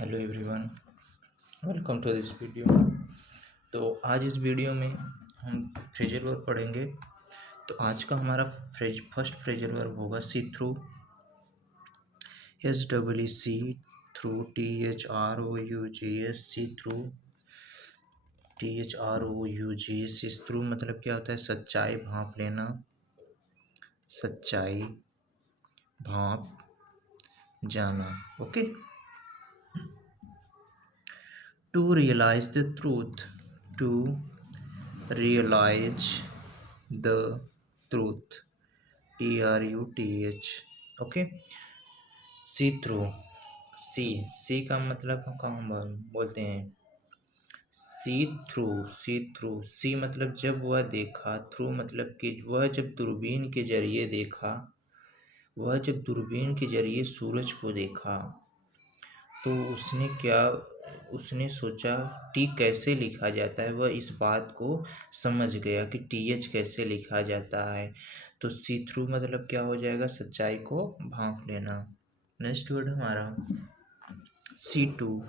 Hello everyone, welcome to this video. तो आज इस वीडियो में हम फ्रेजल वर्ब पढ़ेंगे। तो आज का हमारा फर्स्ट फ्रेजल वर्ब होगा सी थ्रू। SEE थ्रू, THROUGS, सी थ्रू, THROUGS। इस थ्रू मतलब क्या होता है? सच्चाई, भांप लेना, सच्चाई, भांप जाना। Okay. To realize the truth, to realize the truth, TRUTH। Okay. See through, see का मतलब हम बोलते हैं सी थ्रू। सी मतलब जब वह देखा, थ्रू मतलब कि वह जब दूरबीन के जरिए देखा, वह जब दूरबीन के जरिए सूरज को देखा तो उसने सोचा टी कैसे लिखा जाता है। वह इस बात को समझ गया कि TH कैसे लिखा जाता है। तो सी थ्रू मतलब क्या हो जाएगा? सच्चाई को भांप लेना। नेक्स्ट वर्ड हमारा C2,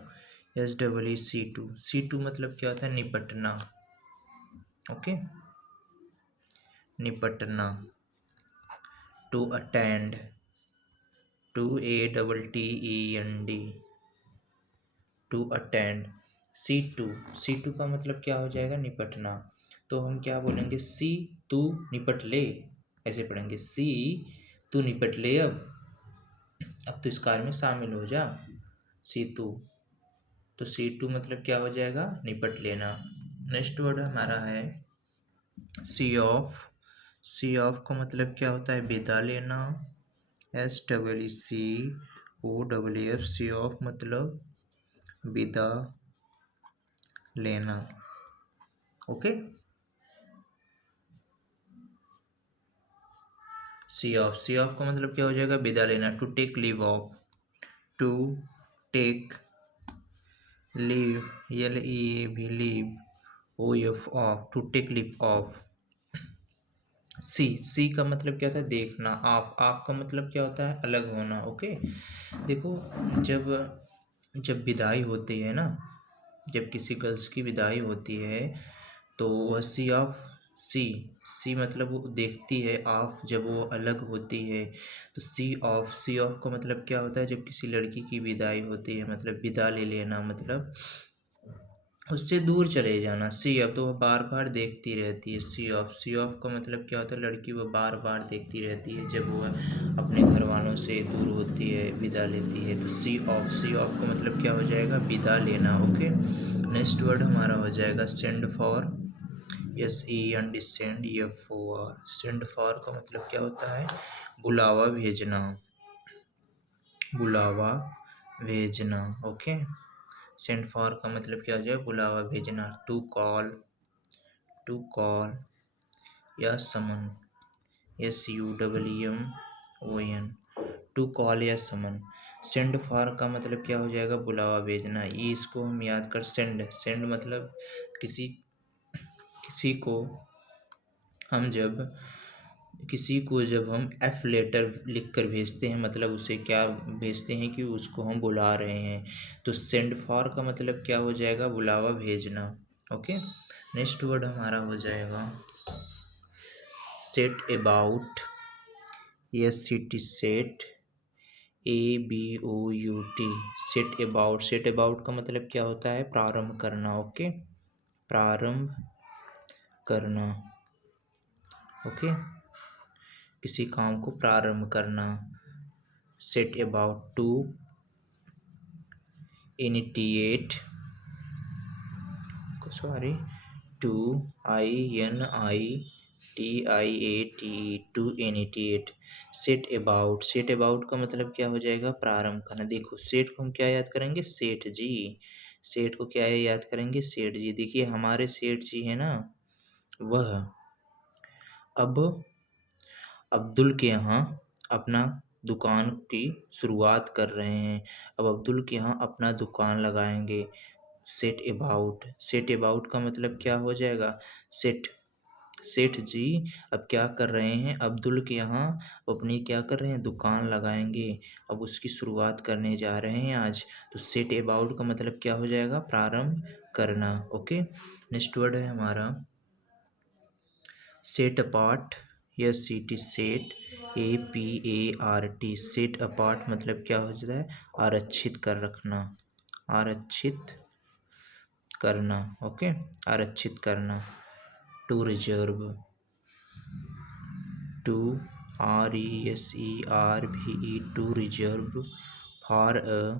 SEE, C2 मतलब क्या होता है? निपटना। ओके, निपटना। To attend, TOATTEND, to attend. See to का मतलब क्या हो जाएगा? निपटना। तो हम क्या बोलेंगे? सी तू निपट ले, ऐसे पढ़ेंगे। सी तू निपट ले, अब तो इस कार्य में शामिल हो जा। सी तू, तो C2 मतलब क्या हो जाएगा? निपट लेना। नेक्स्ट वर्ड हमारा है सी ऑफ। सी ऑफ का मतलब क्या होता है? विदा लेना। SEECOFF, सी ऑफ मतलब विदा लेना। ओके। सी ऑफ का मतलब क्या हो जाएगा? विदा लेना। To take leave of, to take leave, LEAV, leave, OF, of, to take leave of. See का मतलब क्या होता है? देखना। आप का मतलब क्या होता है? अलग होना। ओके। देखो, जब जब विदाई होती है ना, जब किसी गर्ल्स की विदाई होती है तो वह सी मतलब वो देखती है। ऑफ जब वो अलग होती है तो सी ऑफ का मतलब क्या होता है? जब किसी लड़की की विदाई होती है मतलब विदा ले लेना, मतलब उससे दूर चले जाना। सी ऑफ तो वह बार बार देखती रहती है। सी ऑफ का मतलब क्या होता है? लड़की वह बार बार देखती रहती है जब वह अपने घर वालों से दूर होती है, विदा लेती है। तो सी ऑफ का मतलब क्या हो जाएगा? विदा लेना। ओके। नेक्स्ट वर्ड हमारा हो जाएगा send for. SEND, send, FOR। Send for का मतलब क्या होता है? बुलावा भेजना, बुलावा भेजना। ओके। सेंड फॉर का मतलब क्या हो जाएगा? बुलावा भेजना। टू कॉल, या समन, SUMMON, टू कॉल या समन। सेंड फॉर का मतलब क्या हो जाएगा? बुलावा भेजना। ये इसको हम याद कर। सेंड मतलब किसी किसी को हम जब हम F लेटर लिख कर भेजते हैं, मतलब उसे क्या भेजते हैं? कि उसको हम बुला रहे हैं। तो सेंड फॉर का मतलब क्या हो जाएगा? बुलावा भेजना। ओके। नेक्स्ट वर्ड हमारा हो जाएगा set about, SET, set, ABOUT, set about का मतलब क्या होता है? प्रारंभ करना। ओके, प्रारंभ करना। ओके, किसी काम को प्रारंभ करना। Set about to initiate, sorry, to INITIATE, to initiate. Set about का मतलब क्या हो जाएगा? प्रारंभ करना। देखो, सेट को हम क्या याद करेंगे? सेठ जी। सेठ को क्या याद करेंगे? सेठ जी। देखिए, हमारे सेठ जी है ना, वह अब अब्दुल के यहाँ अपना दुकान की शुरुआत कर रहे हैं। अब अब्दुल के यहाँ अपना दुकान लगाएंगे। सेट अबाउट का मतलब क्या हो जाएगा? सेट सेठ जी अब क्या कर रहे हैं, अब्दुल के यहाँ अपनी क्या कर रहे हैं, दुकान लगाएंगे। अब उसकी शुरुआत करने जा रहे हैं आज। तो सेट अबाउट का मतलब क्या हो जाएगा, प्रारंभ करना। ओके, नेक्स्ट वर्ड है हमारा set apart, S C T, set APART। Set apart मतलब क्या हो जाता है, आरक्षित कर रखना, आरक्षित करना। ओके, आरक्षित करना। To reserve, to RESERVE, to reserve for a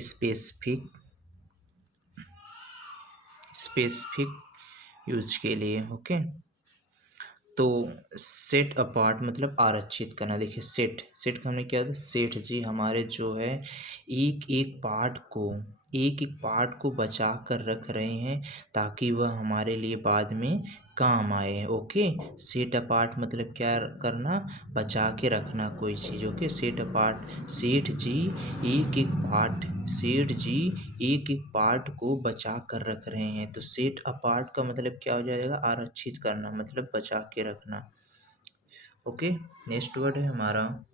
specific, specific use के लिए। ओके, तो सेट अपार्ट मतलब आरक्षित करना। देखिए सेट, सेट का हमने क्या था, सेठ जी हमारे जो है एक एक पार्ट को, एक एक पार्ट को बचा कर रख रहे हैं ताकि वह हमारे लिए बाद में काम आए। ओके, सेट अपार्ट मतलब क्या करना, बचा के रखना कोई चीज़। ओके, सेट अपार्ट, सेठ जी एक एक पार्ट, सेठ जी एक एक पार्ट को बचा कर रख रहे हैं। तो सेट अपार्ट का मतलब क्या हो जाएगा, आरक्षित करना मतलब बचा के रखना। ओके, नेक्स्ट वर्ड है हमारा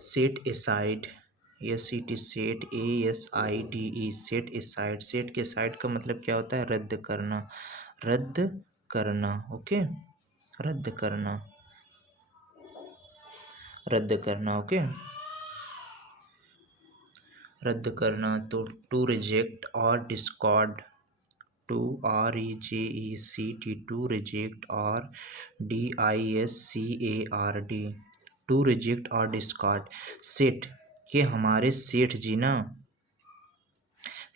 set aside, SET, set ASIDE, set aside. Set के साइड का मतलब क्या होता है, रद्द करना, रद्द करना। ओके, रद्द करना, रद्द करना। ओके, रद्द करना। तो टू रिजेक्ट और discard, to REJECT, to reject और DISCARD, टू रिजेक्ट और डिस्कार्ड। सेठ, ये हमारे सेठ जी ना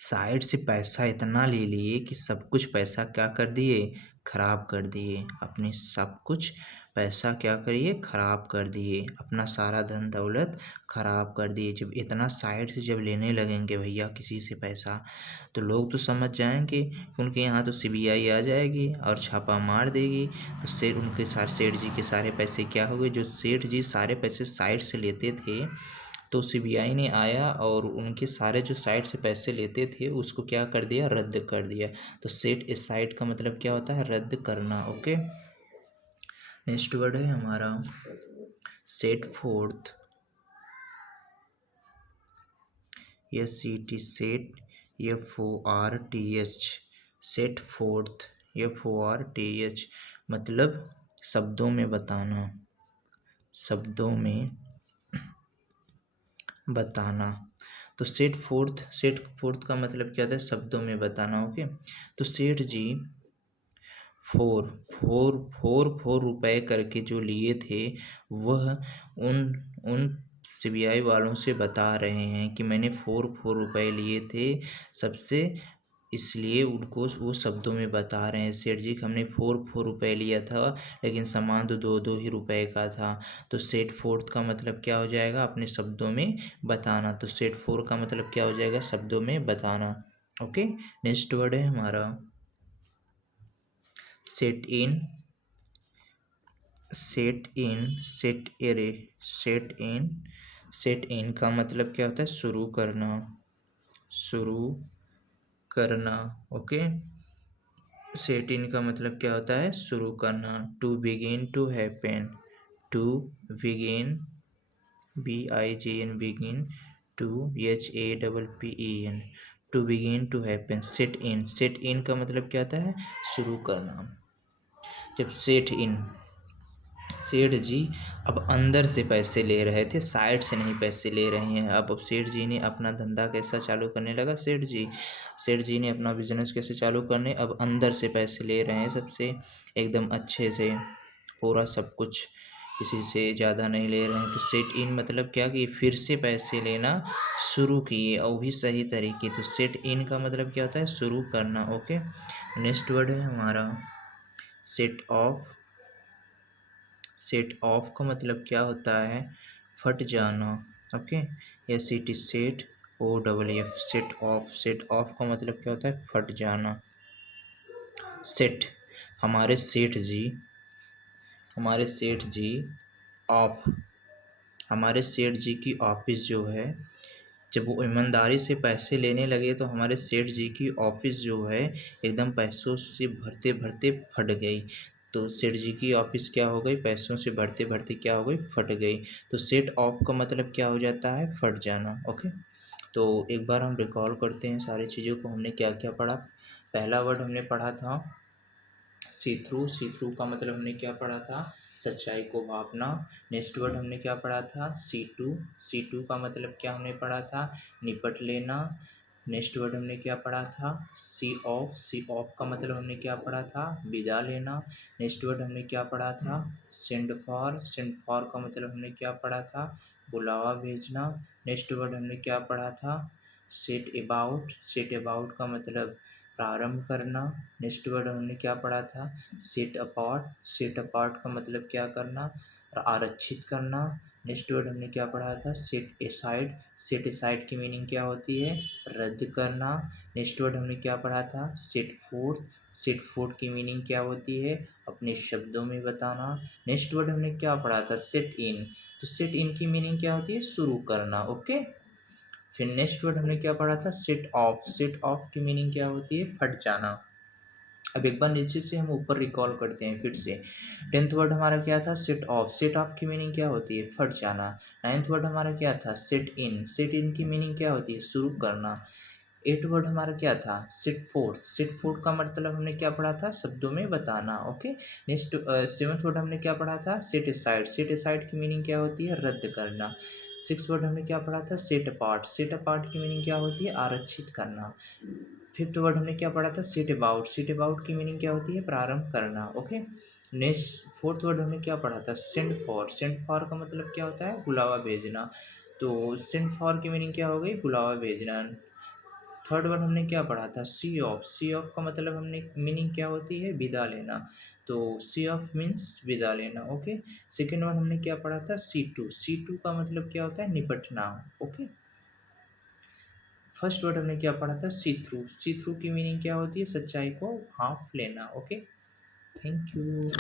साइड से पैसा इतना ले लिए कि सब कुछ पैसा क्या कर दिए, खराब कर दिए। अपने सब कुछ पैसा क्या करिए, खराब कर दिए, अपना सारा धन दौलत खराब कर दिए। जब इतना साइड से जब लेने लगेंगे भैया किसी से पैसा, तो लोग तो समझ जाएंगे कि उनके यहाँ तो CBI आ जाएगी और छापा मार देगी। तो सेठ, उनके सारे सेठ जी के सारे पैसे क्या हो गए, जो सेठ जी सारे पैसे साइड से लेते थे, तो CBI ने आया और उनके सारे जो साइड से पैसे लेते थे उसको क्या कर दिया, रद्द कर दिया। तो सेट एसाइड का मतलब क्या होता है, रद्द करना। ओके, नेक्स्ट वर्ड है हमारा set fourth, SET, set FORTH, set fourth, FORTH मतलब शब्दों में बताना, शब्दों में बताना। तो सेट फोर्थ, सेट फोर्थ का मतलब क्या होता है, शब्दों में बताना। ओके, तो सेठ जी फोर फोर फोर फोर रुपए करके जो लिए थे, वह उन उन CBI वालों से बता रहे हैं कि मैंने फोर फोर रुपए लिए थे सबसे, इसलिए उनको वो शब्दों में बता रहे हैं, सेठ जी कि हमने फोर फोर रुपए लिया था लेकिन सामान तो दो दो ही रुपए का था। तो सेट फोर्थ का मतलब क्या हो जाएगा, अपने शब्दों में बताना। तो सेट फोर का मतलब क्या हो जाएगा, शब्दों में बताना। ओके, नेक्स्ट वर्ड है हमारा set in, set in, set array, set in, set in का मतलब क्या होता है, शुरू करना, शुरू करना। ओके, सेट इन का मतलब क्या होता है, शुरू करना। To begin, to happen, to begin, BIGN, begin, to HAPPEN, to begin to happen. Set in, set in का मतलब क्या होता है, शुरू करना। जब सेट इन, सेठ जी अब अंदर से पैसे ले रहे थे, साइड से नहीं पैसे ले रहे हैं। अब सेठ जी ने अपना धंधा कैसा चालू करने लगा, सेठ जी ने अपना बिजनेस कैसे चालू करने, अब अंदर से पैसे ले रहे हैं सबसे, एकदम अच्छे से पूरा सब कुछ, किसी से ज़्यादा नहीं ले रहे हैं। तो सेट इन मतलब क्या कि फिर से पैसे लेना शुरू किए और भी सही तरीके। तो सेट इन का मतलब क्या होता है, शुरू करना। ओके, नेक्स्ट वर्ड है हमारा सेट ऑफ, सेट ऑफ का मतलब क्या होता है, फट जाना। Okay, SET, set OFF, set of, set of का मतलब क्या होता है, फट जाना। सेट, हमारे सेठ जी, हमारे सेठ जी ऑफ, हमारे सेठ जी की ऑफिस जो है जब वो ईमानदारी से पैसे लेने लगे तो हमारे सेठ जी की ऑफिस जो है एकदम पैसों से भरते भरते फट गई। तो सेठ जी की ऑफिस क्या हो गई, पैसों से भरते भरते क्या हो गई, फट गई। तो सेट ऑफ का मतलब क्या हो जाता है, फट जाना। ओके, तो एक बार हम रिकॉल करते हैं सारी चीज़ों को, हमने क्या क्या पढ़ा। पहला वर्ड हमने पढ़ा था सी थ्रू। सी थ्रू का मतलब हमने क्या पढ़ा था, सच्चाई को भापना। नेक्स्ट वर्ड हमने क्या पढ़ा था, सी टू। सी टू का मतलब क्या हमने पढ़ा था, निपट लेना। नेक्स्ट वर्ड हमने क्या पढ़ा था, सी ऑफ। सी ऑफ का मतलब हमने क्या पढ़ा था, विदा लेना। नेक्स्ट वर्ड हमने क्या पढ़ा था, सेंड फॉर। सेंड फॉर का मतलब हमने क्या पढ़ा था, बुलावा भेजना। नेक्स्ट वर्ड हमने क्या पढ़ा था, सेट अबाउट। सेट अबाउट का मतलब प्रारंभ करना। नेक्स्ट वर्ड हमने क्या पढ़ा था, सेट अपार्ट। सेट अपार्ट का मतलब क्या करना, आरक्षित करना। नेक्स्ट वर्ड हमने क्या पढ़ा था, सेट एसाइड। सेट एसाइड की मीनिंग क्या होती है, रद्द करना। नेक्स्ट वर्ड हमने क्या पढ़ा था, सेट फोर्थ। सेट फोर्थ की मीनिंग क्या होती है, अपने शब्दों में बताना। नेक्स्ट वर्ड हमने क्या पढ़ा था, सेट इन। तो सेट इन की मीनिंग क्या होती है, शुरू करना। ओके, फिर नेक्स्ट वर्ड हमने क्या पढ़ा था, सेट ऑफ। सेट ऑफ की मीनिंग क्या होती है, फट जाना। अब एक बार नीचे से हम ऊपर रिकॉल करते हैं फिर से। 10th वर्ड हमारा क्या था, सेट ऑफ। सेट ऑफ की मीनिंग क्या होती है, फट जाना। 9th वर्ड हमारा क्या था, सेट इन। सेट इन की मीनिंग क्या होती है, शुरू करना। 8th वर्ड हमारा क्या था, सेट फोर्थ। सेट फोर्थ का मतलब हमने क्या पढ़ा था, शब्दों में बताना। ओके, नेक्स्ट 7th वर्ड हमने क्या पढ़ा था, सेट असाइड। सेट असाइड की मीनिंग क्या होती है, रद्द करना। 6th वर्ड हमने क्या पढ़ा था, सेट अपार्ट। सेट अपार्ट की मीनिंग क्या होती है, आरक्षित करना। 5th वर्ड हमने क्या पढ़ा था, सेट अबाउट। सेट अबाउट की मीनिंग क्या होती है, प्रारंभ करना। ओके, नेक्स्ट 4th वर्ड हमने क्या पढ़ा था, सेंड फॉर। सेंड फॉर का मतलब क्या होता है, बुलावा भेजना। तो सेंड फॉर की मीनिंग क्या हो गई, बुलावा भेजना। थर्ड वर्ड हमने क्या पढ़ा था, सी ऑफ। सी ऑफ का मतलब हमने मीनिंग क्या होती है, विदा लेना। तो सी ऑफ मीन्स विदा लेना। ओके, सेकेंड वर्ड हमने क्या पढ़ा था, सी टू। सी टू का मतलब क्या होता है, निपटना। ओके, फर्स्ट वर्ड हमने क्या पढ़ा था, सी थ्रू। सी थ्रू की मीनिंग क्या होती है, सच्चाई को भांप लेना। Okay, thank you.